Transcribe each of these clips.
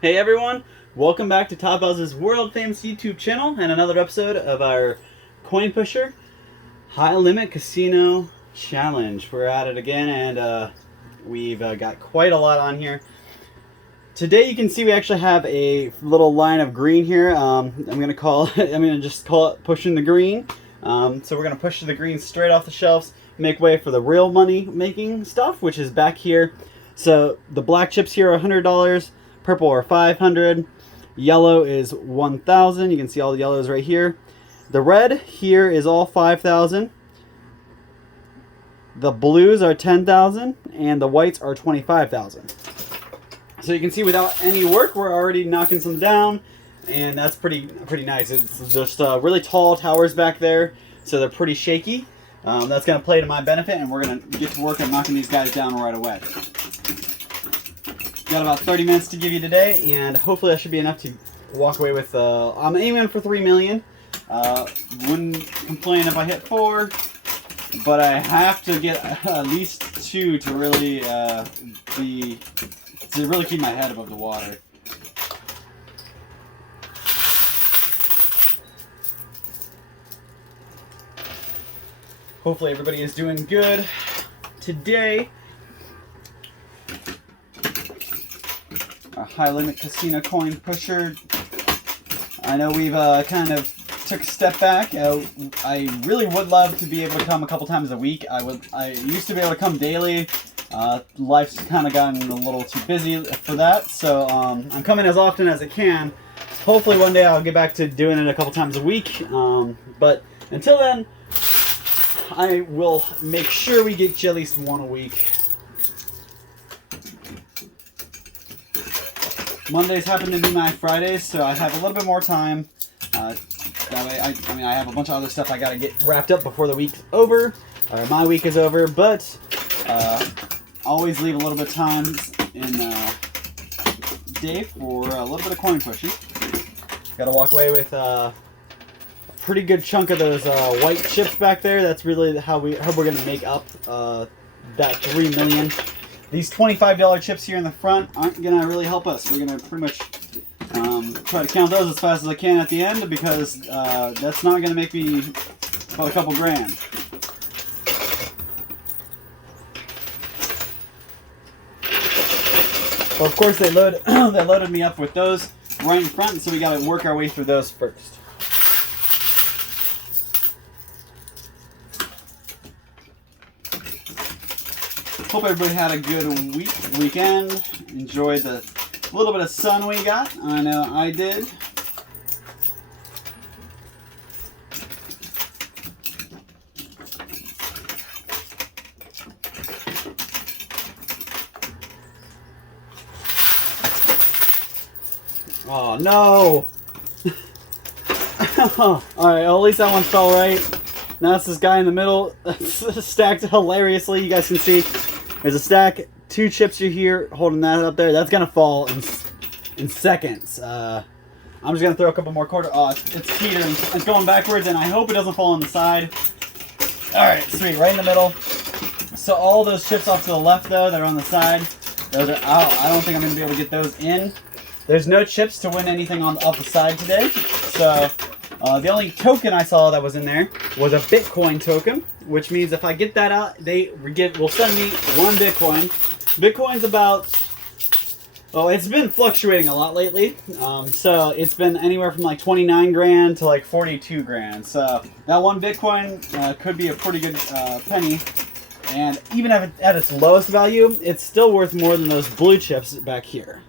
Hey everyone, welcome back to Todd Buzz's world famous YouTube channel and another episode of our coin pusher high limit casino challenge. We're at it again and we've got quite a lot on here. Today you can see we actually have a little line of green here. I'm gonna just call it pushing the green. So we're gonna push the green straight off the shelves, make way for the real money making stuff, which is back here. So the black chips here are $100. Purple are $500. Yellow is $1,000. You can see all the yellows right here. The red here is all $5,000. The blues are $10,000, and the whites are $25,000. So you can see without any work, we're already knocking some down, and that's pretty nice. It's just really tall towers back there, so they're pretty shaky. That's going to play to my benefit, and we're going to get to work on knocking these guys down right away. Got about 30 minutes to give you today, and hopefully that should be enough to walk away with, I'm aiming for 3 million. Wouldn't complain if I hit 4, but I have to get at least 2 to really keep my head above the water. Hopefully everybody is doing good today. A high limit casino coin pusher. I know we've kind of took a step back. I really would love to be able to come a couple times a week. I used to be able to come daily. Life's kind of gotten a little too busy for that, so I'm coming as often as I can. Hopefully one day I'll get back to doing it a couple times a week. But until then, I will make sure we get you at least one a week. Mondays happen to be my Fridays, so I have a little bit more time. That way, I have a bunch of other stuff I gotta get wrapped up before the week's over, or my week is over, but always leave a little bit of time in day for a little bit of coin pushing. Gotta walk away with a pretty good chunk of those white chips back there. That's really how we're gonna make up that 3 million. These $25 chips here in the front aren't going to really help us. We're going to pretty much try to count those as fast as I can at the end, because that's not going to make me about a couple grand. Well, of course, they loaded me up with those right in front, so we got to work our way through those first. Hope everybody had a good weekend. Enjoyed the little bit of sun we got. I know I did. Oh no! Alright, well, at least that one fell right. Now it's this guy in the middle, stacked hilariously. You guys can see there's a stack, 2 chips are here, holding that up there. That's gonna fall in seconds. I'm just gonna throw a couple more quarters. Oh, it's teetering. It's going backwards, and I hope it doesn't fall on the side. All right, sweet, right in the middle. So all those chips off to the left, though, that are on the side, those are out. I don't think I'm gonna be able to get those in. There's no chips to win anything off the side today. So the only token I saw that was in there was a Bitcoin token, which means if I get that out, will send me 1 Bitcoin. Bitcoin's about, it's been fluctuating a lot lately. So it's been anywhere from like 29 grand to like 42 grand. So that 1 Bitcoin could be a pretty good penny. And even at its lowest value, it's still worth more than those blue chips back here.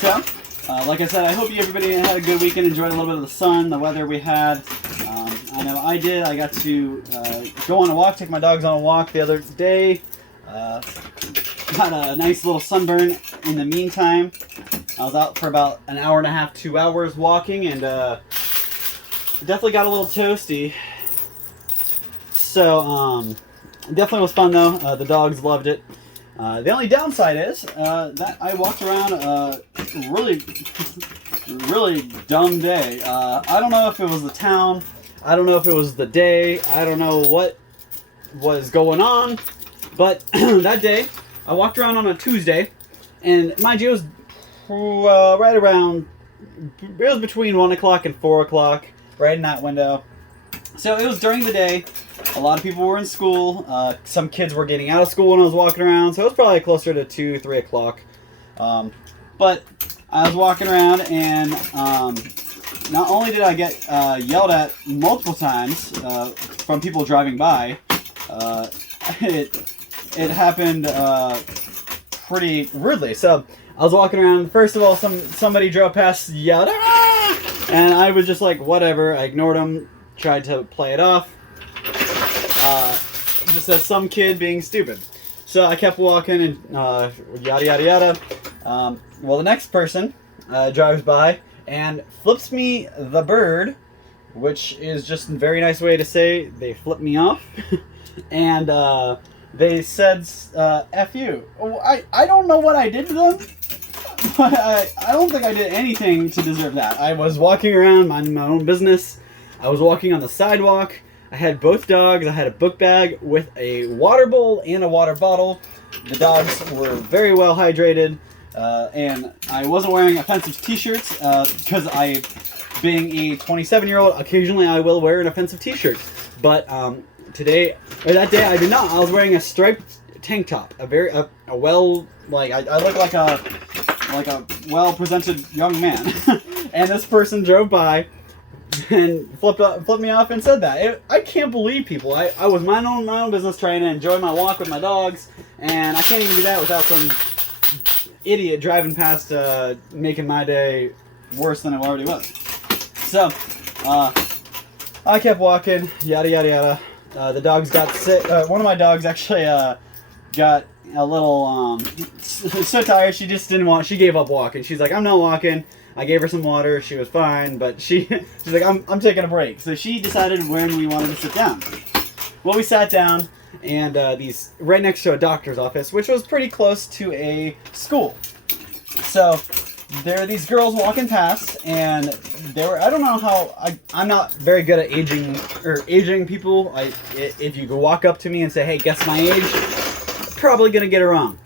So, like I said, I hope everybody had a good weekend, enjoyed a little bit of the sun, the weather we had. I know I did. I got to go on a walk, take my dogs on a walk the other day. Got a nice little sunburn in the meantime. I was out for about an hour and a half, 2 hours walking, and definitely got a little toasty. So, it definitely was fun though. The dogs loved it. The only downside is that I walked around really, really dumb day. I don't know if it was the town. I don't know if it was the day. I don't know what was going on. But that day, I walked around on a Tuesday, and mind you, it was right around, it was between 1 o'clock and 4 o'clock, right in that window. So it was during the day. A lot of people were in school. Some kids were getting out of school when I was walking around, so it was probably closer to 2, 3 o'clock. But I was walking around, and not only did I get yelled at multiple times from people driving by, it happened pretty rudely. So I was walking around. First of all, somebody drove past, yelled, "Ah!" And I was just like, whatever. I ignored them, tried to play it off. Just as some kid being stupid. So I kept walking and yada yada yada. Well, the next person drives by and flips me the bird, which is just a very nice way to say they flipped me off. And they said, F you. I don't know what I did to them, but I don't think I did anything to deserve that. I was walking around minding my own business. I was walking on the sidewalk. I had both dogs. I had a book bag with a water bowl and a water bottle. The dogs were very well hydrated, and I wasn't wearing offensive t-shirts because being a 27-year-old, occasionally I will wear an offensive t-shirt. But that day I did not. I was wearing a striped tank top, a well, like I look like a well-presented young man. And this person drove by and flipped me off and said that. I can't believe people. I was minding my own business, trying to enjoy my walk with my dogs, and I can't even do that without some idiot driving past, making my day worse than it already was. So, I kept walking, yada yada yada. The dogs got sick. One of my dogs actually got a little so tired. She just didn't want. She gave up walking. She's like, I'm not walking. I gave her some water. She was fine, but she's like, I'm taking a break. So she decided when we wanted to sit down. Well, we sat down, and these right next to a doctor's office, which was pretty close to a school. So there are these girls walking past, and they were. I don't know how. I'm not very good at aging people. If you could walk up to me and say, "Hey, guess my age," probably gonna get it wrong.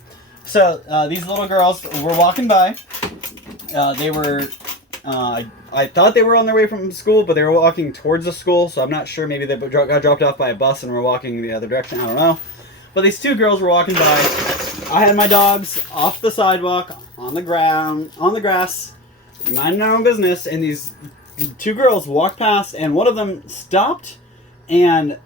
So these little girls were walking by. They were, I thought they were on their way from school, but they were walking towards the school, so I'm not sure. Maybe they got dropped off by a bus and were walking the other direction. I don't know. But these two girls were walking by. I had my dogs off the sidewalk, on the ground, on the grass, minding their own business, and these two girls walked past, and one of them stopped and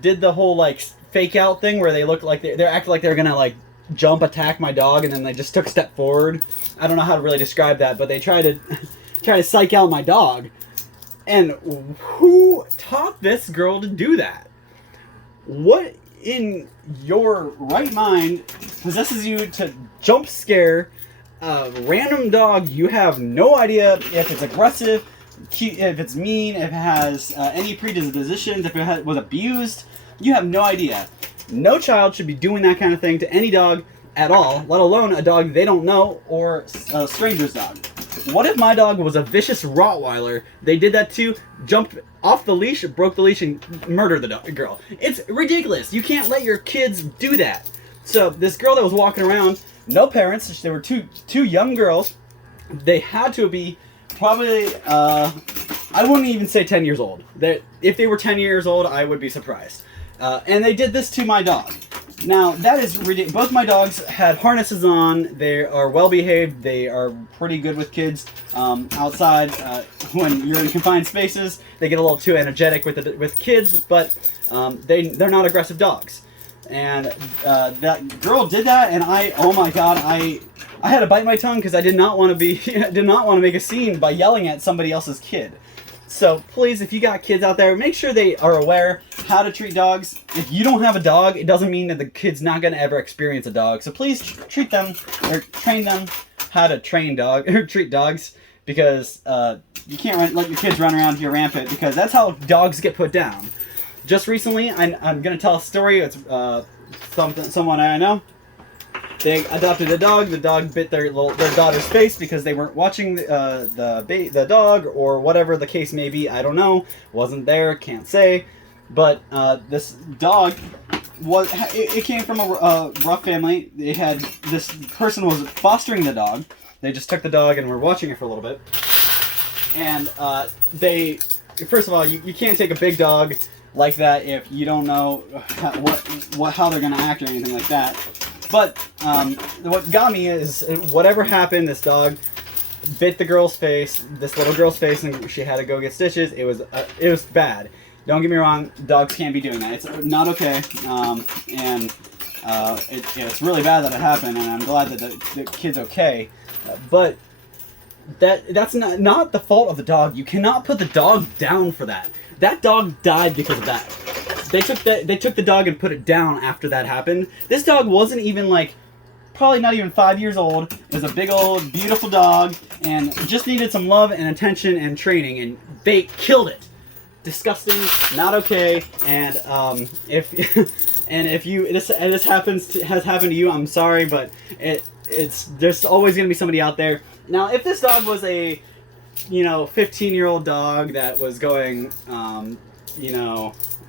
did the whole, like, fake out thing where they look like they're acting like they're gonna, like, jump attack my dog, and then they just took a step forward. I don't know how to really describe that, but they tried to psych out my dog. And who taught this girl to do that? What in your right mind possesses you to jump scare a random dog? You have no idea if it's aggressive, if it's mean, if it has any predispositions, if it was abused. You have no idea. No child should be doing that kind of thing to any dog at all, let alone a dog they don't know or a stranger's dog. What if my dog was a vicious Rottweiler? They did that too, jumped off the leash, broke the leash, and murdered the girl. It's ridiculous. You can't let your kids do that. So this girl that was walking around, no parents, they were two young girls. They had to be probably, I wouldn't even say 10 years old. If they were 10 years old, I would be surprised. And they did this to my dog. Now, that is ridiculous. Both my dogs had harnesses on. They are well behaved. They are pretty good with kids outside. When you're in confined spaces, they get a little too energetic with kids, but they're not aggressive dogs. And that girl did that, and oh my god, I had to bite my tongue because I did not want to make a scene by yelling at somebody else's kid. So please, if you got kids out there, make sure they are aware how to treat dogs. If you don't have a dog, it doesn't mean that the kid's not going to ever experience a dog. So please treat them or train them how to treat dogs, because you can't let your kids run around here rampant, because that's how dogs get put down. Just recently, I'm going to tell a story. It's someone I know. They adopted a dog. The dog bit their daughter's face because they weren't watching the dog or whatever the case may be. I don't know. Wasn't there. Can't say. But this dog it came from a rough family. They had this person was fostering the dog. They just took the dog and were watching it for a little bit. And they, first of all, you can't take a big dog like that if you don't know how they're gonna act or anything like that. But what got me is whatever happened, this dog bit the girl's face, this little girl's face, and she had to go get stitches. It was bad. Don't get me wrong, dogs can't be doing that. It's not okay, and it's really bad that it happened, and I'm glad that the kid's okay. But that's not the fault of the dog. You cannot put the dog down for that. That dog died because of that. They took the dog and put it down after that happened. This dog wasn't even probably not even 5 years old. It was a big old beautiful dog and just needed some love and attention and training, and they killed it. Disgusting, not okay. And if this has happened to you, I'm sorry, but there's always gonna be somebody out there. Now, if this dog was a 15-year-old dog that was going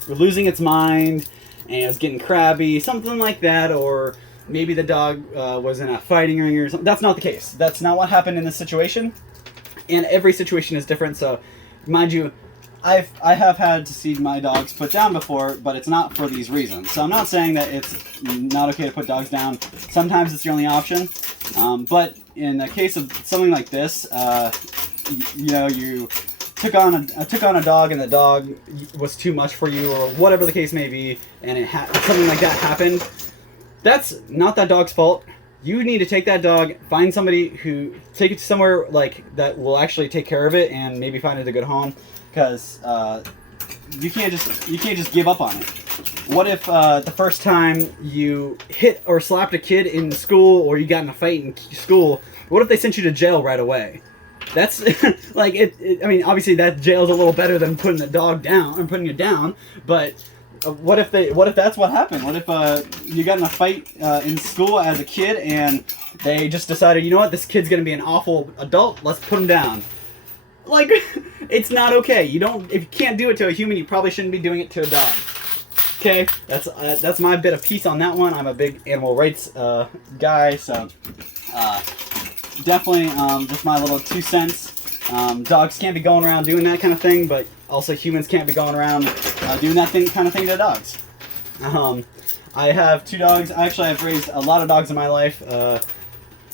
losing its mind and it was getting crabby, something like that, or maybe the dog was in a fighting ring or something. That's not the case. That's not what happened in this situation. And every situation is different. So, mind you, I have had to see my dogs put down before, but it's not for these reasons. So I'm not saying that it's not okay to put dogs down. Sometimes it's the only option. But in the case of something like this, you took on a dog and the dog was too much for you, or whatever the case may be, and something like that happened. That's not that dog's fault. You need to take that dog, find somebody who take it to somewhere that will actually take care of it, and maybe find it a good home. Because you can't just give up on it. What if the first time you hit or slapped a kid in school, or you got in a fight in school, what if they sent you to jail right away? That's I mean, obviously that jail's a little better than putting the dog down or putting it down. But what if that's what happened? What if you got in a fight in school as a kid and they just decided, you know what, this kid's gonna be an awful adult. Let's put him down. It's not okay. If you can't do it to a human, you probably shouldn't be doing it to a dog. Okay, that's my bit of peace on that one. I'm a big animal rights guy, so definitely just my little 2 cents. Dogs can't be going around doing that kind of thing, but also humans can't be going around doing that kind of thing to dogs. I have 2 dogs. Actually, I've raised a lot of dogs in my life.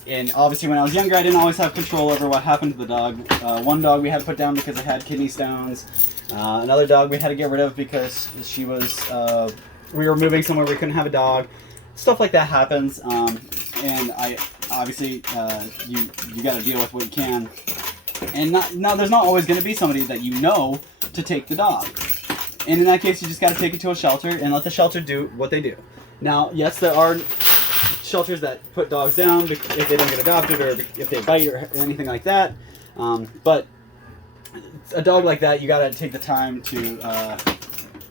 And obviously when I was younger, I didn't always have control over what happened to the dog. One dog we had to put down because it had kidney stones. Another dog we had to get rid of because she was, we were moving somewhere we couldn't have a dog. Stuff like that happens. And I, obviously, you got to deal with what you can. And there's not always going to be somebody that you know to take the dog. And in that case, you just got to take it to a shelter and let the shelter do what they do. Now, yes, there are shelters that put dogs down if they don't get adopted or if they bite or anything like that. But a dog like that, you got to take the time to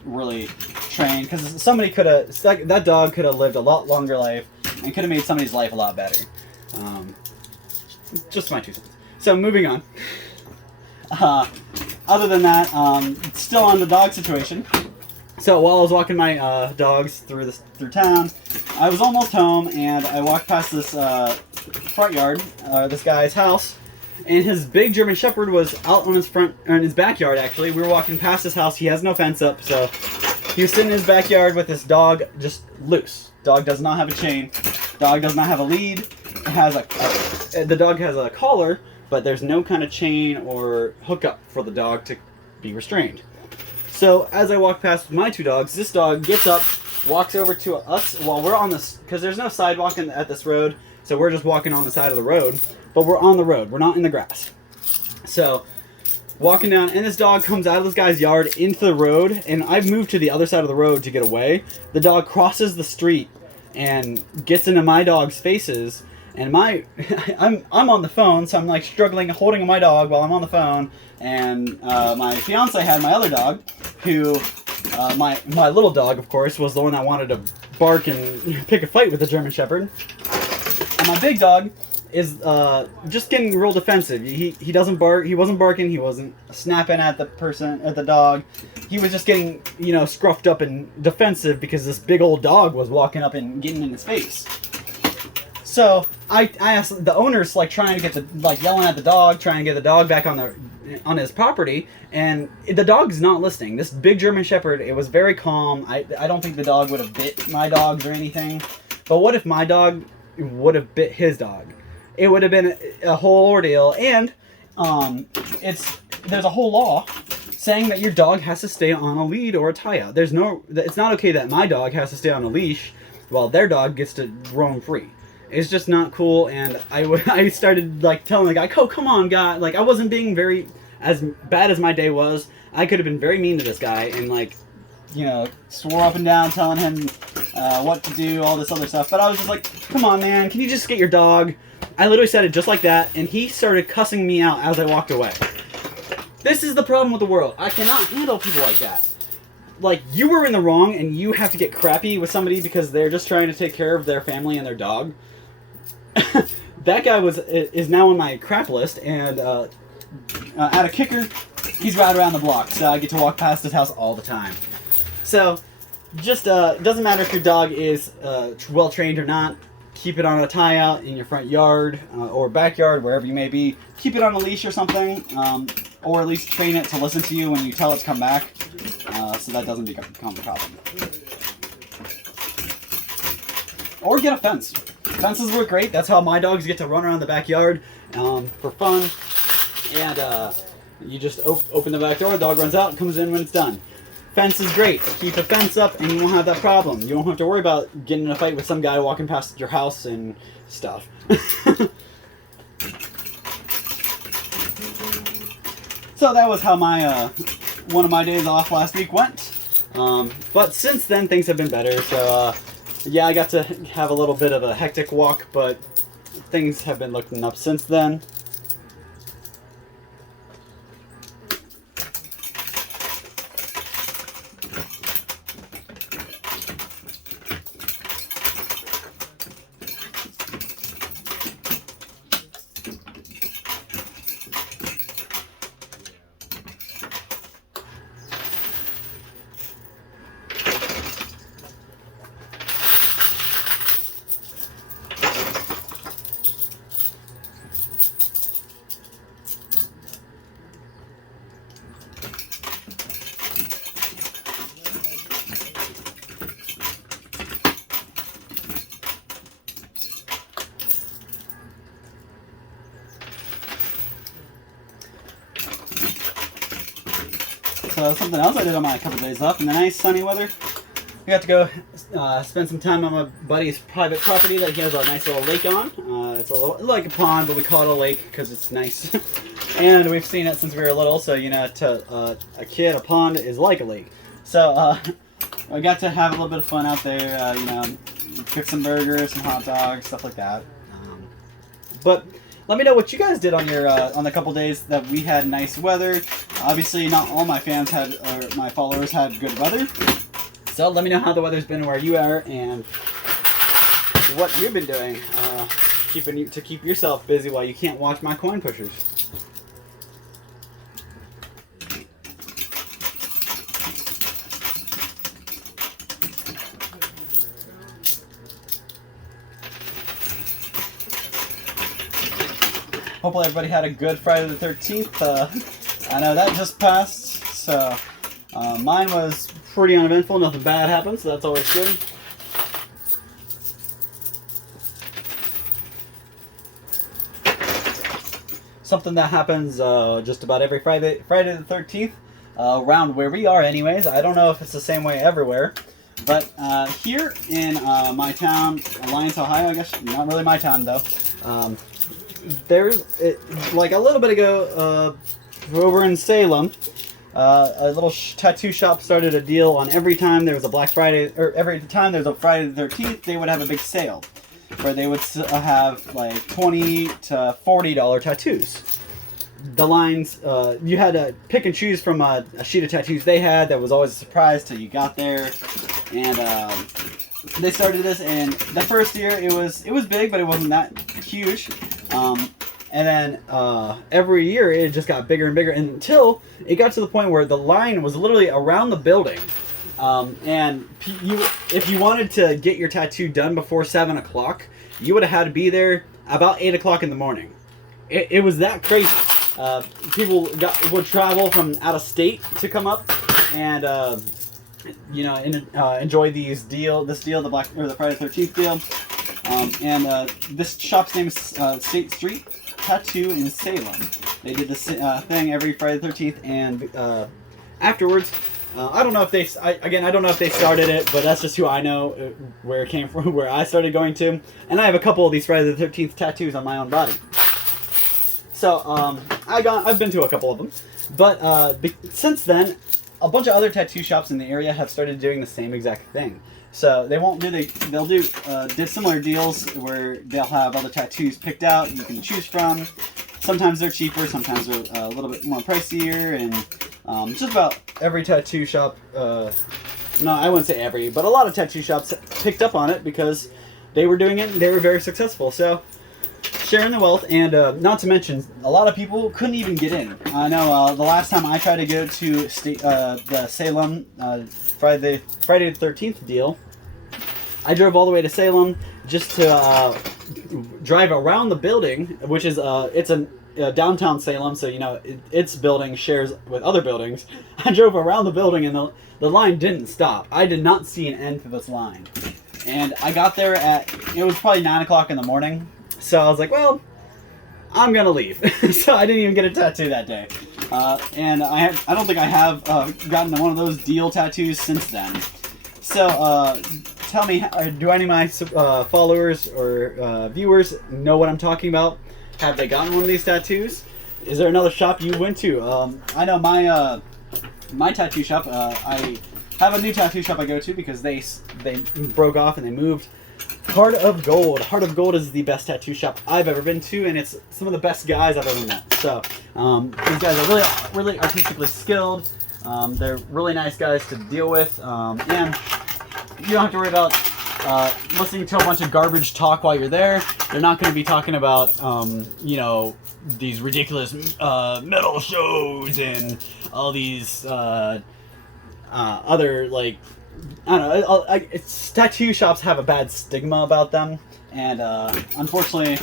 really train, because that dog could have lived a lot longer life and could have made somebody's life a lot better. Just my 2 cents. So moving on. Other than that, still on the dog situation. So while I was walking my dogs through town, I was almost home, and I walked past this front yard, this guy's house, and his big German Shepherd was out on in his backyard. Actually, we were walking past his house. He has no fence up, so he was sitting in his backyard with his dog just loose. Dog does not have a chain. Dog does not have a lead. It has the dog has a collar, but there's no kind of chain or hookup for the dog to be restrained. So as I walk past my 2 dogs, this dog gets up, walks over to us while we're on this, because there's no sidewalk at this road, so we're just walking on the side of the road, but we're on the road, we're not in the grass. So walking down, and this dog comes out of this guy's yard into the road, and I've moved to the other side of the road to get away. The dog crosses the street and gets into my dog's faces, and I'm on the phone, so I'm struggling holding my dog while I'm on the phone. And my fiance had my other dog, who my little dog, of course, was the one that wanted to bark and pick a fight with the German Shepherd. And my big dog is just getting real defensive. He doesn't bark. He wasn't barking. He wasn't snapping at the dog. He was just getting, you know, scruffed up and defensive because this big old dog was walking up and getting in his face. So I asked the owners, like, trying to get yelling at the dog, trying to get the dog back on his property, and the dog's not listening. This big German Shepherd, it was very calm. I don't think the dog would have bit my dogs or anything. But what if my dog would have bit his dog? It would have been a whole ordeal. And there's a whole law saying that your dog has to stay on a lead or a tie-out. It's not okay that my dog has to stay on a leash while their dog gets to roam free. It's just not cool. And I started, like, telling the guy, "Oh, come on, guy." Like, I wasn't being very, as bad as my day was. I could have been very mean to this guy and, like, you know, swore up and down telling him what to do, all this other stuff. But I was just like, "Come on, man, can you just get your dog?" I literally said it just like that, and he started cussing me out as I walked away. This is the problem with the world. I cannot handle people like that. Like, you were in the wrong, and you have to get crappy with somebody because they're just trying to take care of their family and their dog. That guy is now on my crap list, and at a kicker, he's right around the block, so I get to walk past his house all the time. So, just doesn't matter if your dog is well trained or not. Keep it on a tie-out in your front yard or backyard, wherever you may be. Keep it on a leash or something, or at least train it to listen to you when you tell it to come back, so that doesn't become a problem. Or get a fence. Fences work great. That's how my dogs get to run around the backyard for fun. And you just open the back door, the dog runs out and comes in when it's done. Fence is great. Keep a fence up and you won't have that problem. You won't have to worry about getting in a fight with some guy walking past your house and stuff. So that was how my one of my days off last week went. But since then, things have been better. So yeah, I got to have a little bit of a hectic walk, but things have been looking up since then. So something else I did on my couple days off in the nice sunny weather, we got to go spend some time on my buddy's private property that he has a nice little lake on. It's a little like a pond, but we call it a lake because it's nice. And we've seen it since we were little, so you know, to a kid, a pond is like a lake. So I got to have a little bit of fun out there. You know, cook some burgers, some hot dogs, stuff like that. But let me know what you guys did on your on the couple days that we had nice weather. Obviously, not all my fans had, or my followers had good weather. So let me know how the weather's been where you are and what you've been doing to keep yourself busy while you can't watch my coin pushers. Hopefully everybody had a good Friday the 13th. I know that just passed, so mine was pretty uneventful. Nothing bad happened, so that's always good. Something that happens just about every Friday the 13th, around where we are anyways. I don't know if it's the same way everywhere, but here in my town, Alliance, Ohio, I guess, not really my town though, like a little bit ago, over in Salem, a little tattoo shop started a deal on every time there was a Black Friday, or every time there's a Friday the 13th, they would have a big sale where they would have like $20 to $40 tattoos. The lines, you had to pick and choose from a sheet of tattoos they had that was always a surprise till you got there. And they started this, and the first year it was big, but it wasn't that huge. And then every year it just got bigger and bigger until it got to the point where the line was literally around the building. And if you wanted to get your tattoo done before 7 o'clock, you would have had to be there about 8 o'clock in the morning. It was that crazy. People would travel from out of state to come up and enjoy this deal, the Friday the 13th deal. And this shop's name is State Street Tattoo in Salem. They did this thing every Friday the 13th, and afterwards, I don't know if I don't know if they started it, but that's just who I know, where it came from, where I started going to. And I have a couple of these Friday the 13th tattoos on my own body. So I've been to a couple of them, but since then, a bunch of other tattoo shops in the area have started doing the same exact thing. So they'll do similar deals where they'll have other tattoos picked out you can choose from. Sometimes they're cheaper, sometimes they're a little bit more pricier, and just about every tattoo shop, no, I wouldn't say every, but a lot of tattoo shops picked up on it because they were doing it and they were very successful. So sharing the wealth, and not to mention, a lot of people couldn't even get in. I know the last time I tried to go to the Salem Friday the 13th deal, I drove all the way to Salem just to drive around the building, which is it's a downtown Salem, so its building shares with other buildings. I drove around the building, and the line didn't stop. I did not see an end to this line, and I got there it was probably 9 o'clock in the morning. So I was like, well, I'm gonna leave. So I didn't even get a tattoo that day, and I don't think I have gotten one of those deal tattoos since then. So tell me, do any of my followers or viewers know what I'm talking about? Have they gotten one of these tattoos? Is there another shop you went to? I know my tattoo shop. I have a new tattoo shop I go to because they broke off and they moved. Heart of Gold. Heart of Gold is the best tattoo shop I've ever been to, and it's some of the best guys I've ever met. So these guys are really, really artistically skilled. They're really nice guys to deal with, and you don't have to worry about listening to a bunch of garbage talk while you're there. They're not going to be talking about these ridiculous metal shows and all these other, like, I don't know. Tattoo shops have a bad stigma about them, and unfortunately,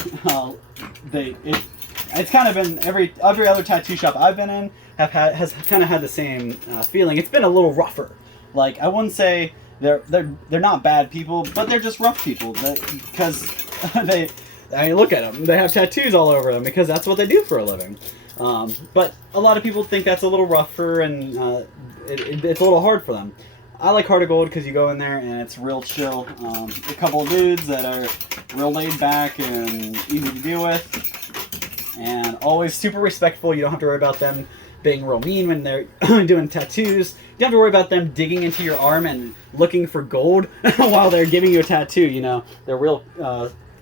it's kind of been every other tattoo shop I've been in has kind of had the same feeling. It's been a little rougher. Like, I wouldn't say they're not bad people, but they're just rough people because look at them. They have tattoos all over them because that's what they do for a living. But a lot of people think that's a little rougher, and it's a little hard for them. I like Heart of Gold because you go in there and it's real chill. A couple of dudes that are real laid back and easy to deal with, and always super respectful. You don't have to worry about them being real mean when they're doing tattoos. You don't have to worry about them digging into your arm and looking for gold while they're giving you a tattoo. They're real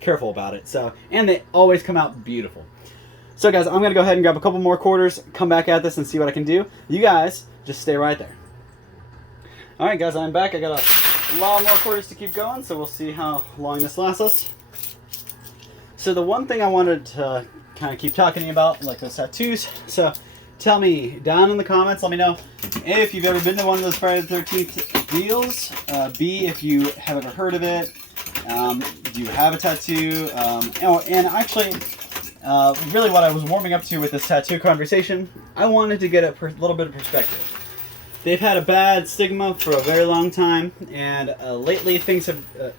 careful about it. So, and they always come out beautiful. So guys, I'm going to go ahead and grab a couple more quarters, come back at this and see what I can do. You guys just stay right there. Alright guys, I'm back. I got a lot more quarters to keep going, so we'll see how long this lasts us. So the one thing I wanted to kind of keep talking to you about, like those tattoos. So tell me down in the comments, let me know if you've ever been to one of those Friday the 13th deals. B, if you have ever heard of it. Do you have a tattoo? And actually, really what I was warming up to with this tattoo conversation, I wanted to get a little bit of perspective. They've had a bad stigma for a very long time, and lately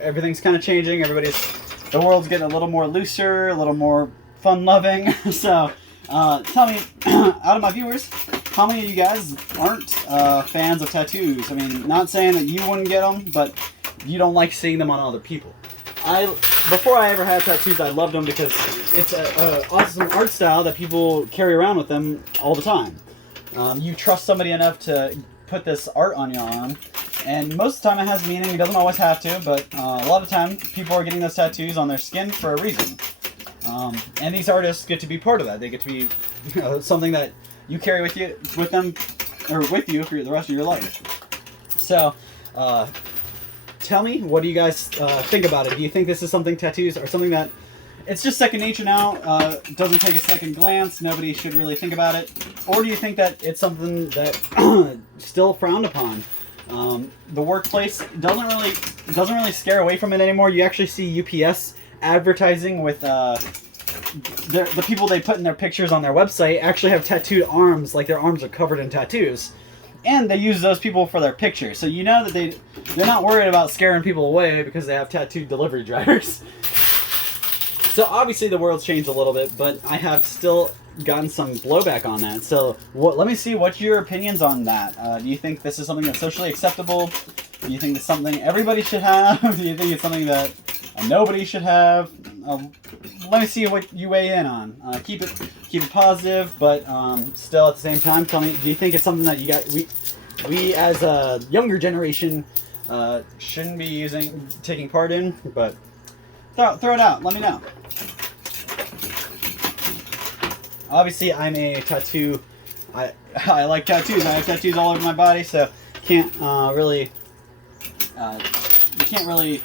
everything's kind of changing. The world's getting a little more looser, a little more fun-loving. So, tell me, out of my viewers, how many of you guys aren't fans of tattoos? I mean, not saying that you wouldn't get them, but you don't like seeing them on other people. Before I ever had tattoos, I loved them because it's an awesome art style that people carry around with them all the time. You trust somebody enough to put this art on your arm, and most of the time it has meaning. It doesn't always have to, but a lot of time people are getting those tattoos on their skin for a reason. And these artists get to be part of that. They get to be something that you carry with you for the rest of your life. So, tell me, what do you guys think about it? Do you think this is something, tattoos are something that it's just second nature now, doesn't take a second glance, nobody should really think about it? Or do you think that it's something that still frowned upon? The workplace doesn't really scare away from it anymore. You actually see UPS advertising with the people they put in their pictures on their website actually have tattooed arms, like their arms are covered in tattoos. And they use those people for their pictures. So you know that they're not worried about scaring people away because they have tattooed delivery drivers. So obviously the world's changed a little bit, but I have still gotten some blowback on that. So let me see, what's your opinions on that? Do you think this is something that's socially acceptable? Do you think it's something everybody should have? Do you think it's something that nobody should have? Let me see what you weigh in on. Keep it positive, but still at the same time, tell me, do you think it's something that we as a younger generation shouldn't be taking part in? But throw it out. Let me know. Obviously, I'm a tattoo. I like tattoos. I have tattoos all over my body, so can't really. You can't really.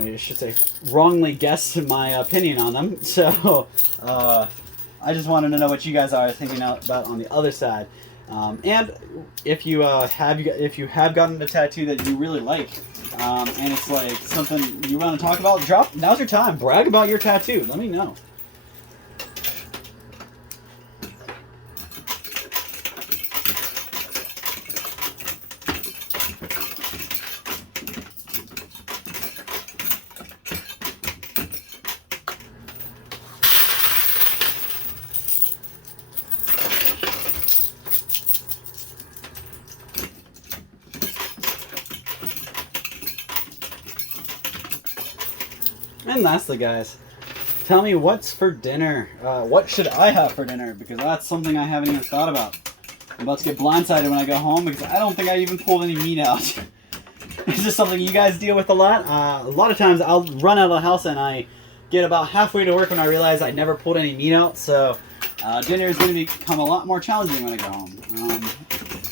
I should say wrongly guess my opinion on them. So I just wanted to know what you guys are thinking about on the other side. And if you have gotten a tattoo that you really like, and it's like something you want to talk about, now's your time. Brag about your tattoo. Let me know. And lastly, guys, tell me what's for dinner. What should I have for dinner? Because that's something I haven't even thought about. I'm about to get blindsided when I go home because I don't think I even pulled any meat out. Is this something you guys deal with a lot? A lot of times I'll run out of the house and I get about halfway to work when I realize I never pulled any meat out. So dinner is going to become a lot more challenging when I go home.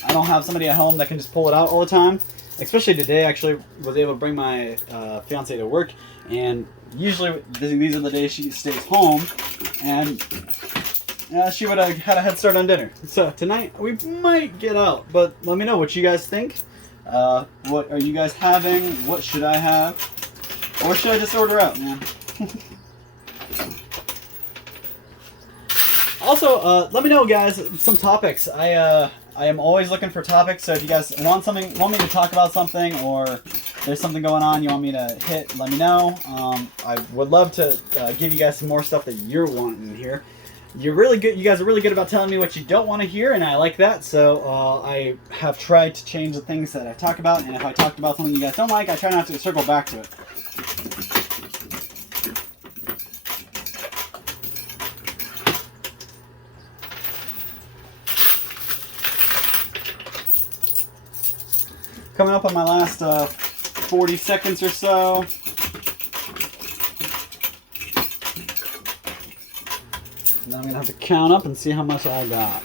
I don't have somebody at home that can just pull it out all the time. Especially today, I actually was able to bring my fiance to work, and usually these are the days she stays home, and she would have had a head start on dinner. So tonight we might get out, but let me know what you guys think. What are you guys having? What should I have? Or should I just order out, man? Also, let me know, guys, some topics. I am always looking for topics, so if you guys want me to talk about something, or there's something going on you want me to hit, let me know. I would love to give you guys some more stuff that you're wanting to hear. You're really good. You guys are really good about telling me what you don't want to hear, and I like that. So I have tried to change the things that I talk about, and if I talked about something you guys don't like, I try not to circle back to it. Coming up on my last 40 seconds or so. And then I'm going to have to count up and see how much I got.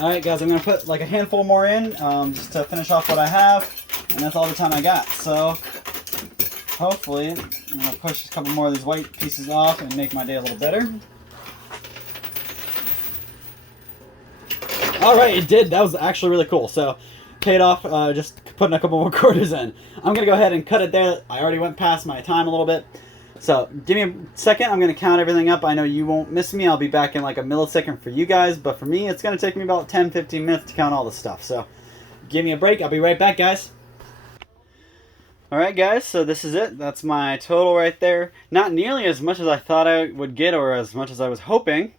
Alright guys, I'm going to put like a handful more in just to finish off what I have, and that's all the time I got. So hopefully I'm going to push a couple more of these white pieces off and make my day a little better. Alright, it did. That was actually really cool. So paid off just putting a couple more quarters in. I'm going to go ahead and cut it there. I already went past my time a little bit. So give me a second. I'm going to count everything up. I know you won't miss me. I'll be back in like a millisecond for you guys. But for me, it's going to take me about 10-15 minutes to count all the stuff. So give me a break. I'll be right back, guys. Alright guys, so this is it. That's my total right there. Not nearly as much as I thought I would get or as much as I was hoping,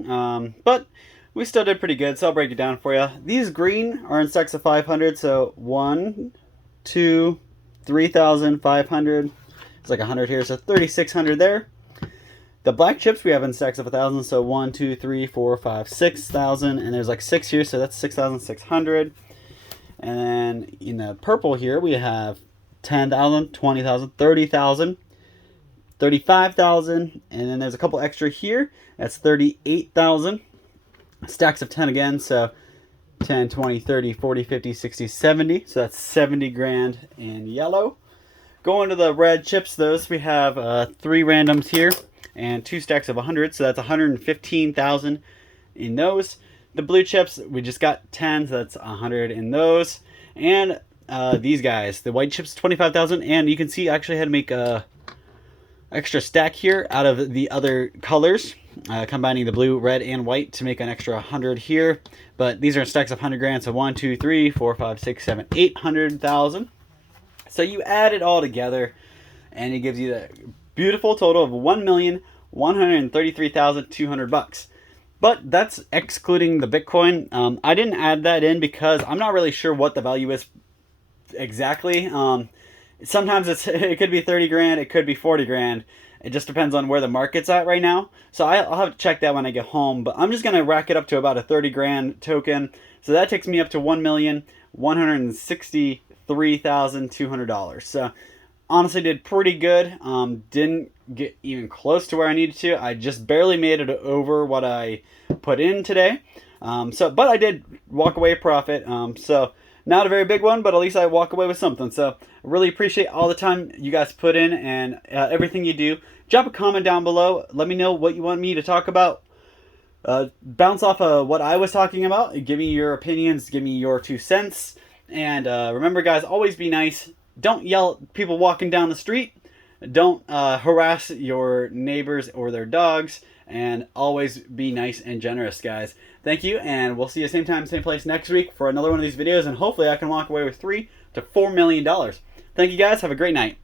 but we still did pretty good, so I'll break it down for you. These green are in stacks of 500, so 1, 2, 3,500. It's like 100 here, so 3,600 there. The black chips we have in stacks of 1,000, so 1, 2, 3, 4, 5, 6,000, and there's like 6 here, so that's 6,600. And then in the purple here we have 10,000, 20,000, 30,000, 35,000, and then there's a couple extra here. That's 38,000. Stacks of 10 again, so 10, 20, 30, 40, 50, 60, 70. So that's 70 grand in yellow. Going to the red chips, those we have 3 randoms here and 2 stacks of 100, so that's 115,000 in those. The blue chips, we just got 10, so that's 100 in those. And these guys, the white chips, 25,000, and you can see I actually had to make a extra stack here out of the other colors, combining the blue, red, and white to make an extra 100 here. But these are stacks of 100 grand, so 1, 2, 3, 4, 5, 6, 7, 800,000. So you add it all together, and it gives you the beautiful total of $1,133,200. But that's excluding the Bitcoin. I didn't add that in because I'm not really sure what the value is exactly. Sometimes it could be 30 grand, it could be 40 grand. It just depends on where the market's at right now. So I'll have to check that when I get home. But I'm just going to rack it up to about a 30 grand token. So that takes me up to $1,163,200. So honestly did pretty good. Didn't get even close to where I needed to. I just barely made it over what I put in today. But I did walk away profit. So not a very big one, but at least I walk away with something. So I really appreciate all the time you guys put in and everything you do. Drop a comment down below. Let me know what you want me to talk about. Bounce off of what I was talking about. Give me your opinions. Give me your 2 cents. And remember, guys, always be nice. Don't yell at people walking down the street. Don't harass your neighbors or their dogs. And always be nice and generous, guys. Thank you, and we'll see you same time, same place next week for another one of these videos, and hopefully I can walk away with $3 to $4 million. Thank you, guys. Have a great night.